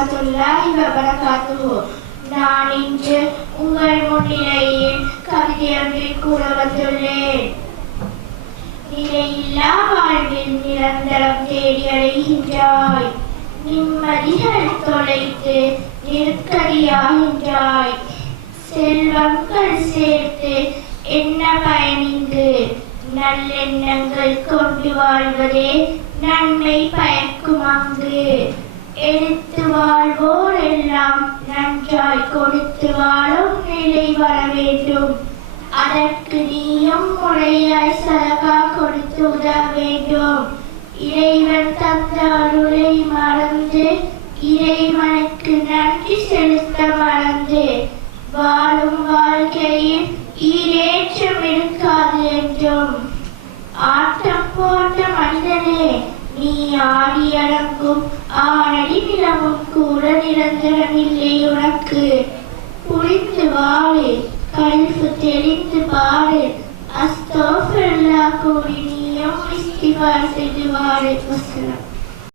வரஹ்மத்துல்லாஹி வபரகாத்துஹு. நான் இன்று உங்கள் முன்னிலையில் கவிதையொன்றை கூற வந்துள்ளேன். நிலையில்லா வாழ்வில் நிரந்தரம் தேடி அடைகின்றாய், நிம்மதிகள் தொலைத்து நெருக்கடியாகின்றாய். செல்வங்கள் சேர்த்து என்ன பயனிங்கு, நல்லெண்ணங்கள் கொண்டு வாழ்வதே நன்மை பயக்கும் அங்கு. எடுத்து வாழ்வோர் எல்லாம் நன்றாய் கொடுத்து வாழும் நிலை வர வேண்டும். அதற்கு நீயும் முறையாய் சதகா கொடுத்து உதவ வேண்டும். இறைவன் தந்த அருளை மறந்து இறைவனுக்கு நன்றி செலுத்த மறந்து வாழும் வாழ்க்கையில் ஈரேற்றம் இருக்காது என்றும். ஆட்டம் போட்ட மனிதனே, நீ ஆடி அடங்கும் ஆனடி நிலமும் கூட நிரந்தரமில்லை உனக்கு. புரிந்து வாழு, கல்வி தெளிந்து பாரு, அஸ்தோஃபிருல்லாஹ் கூறி நீயும் இஸ்திக்பார் செய்து வாழு. வஸ்ஸலாம்.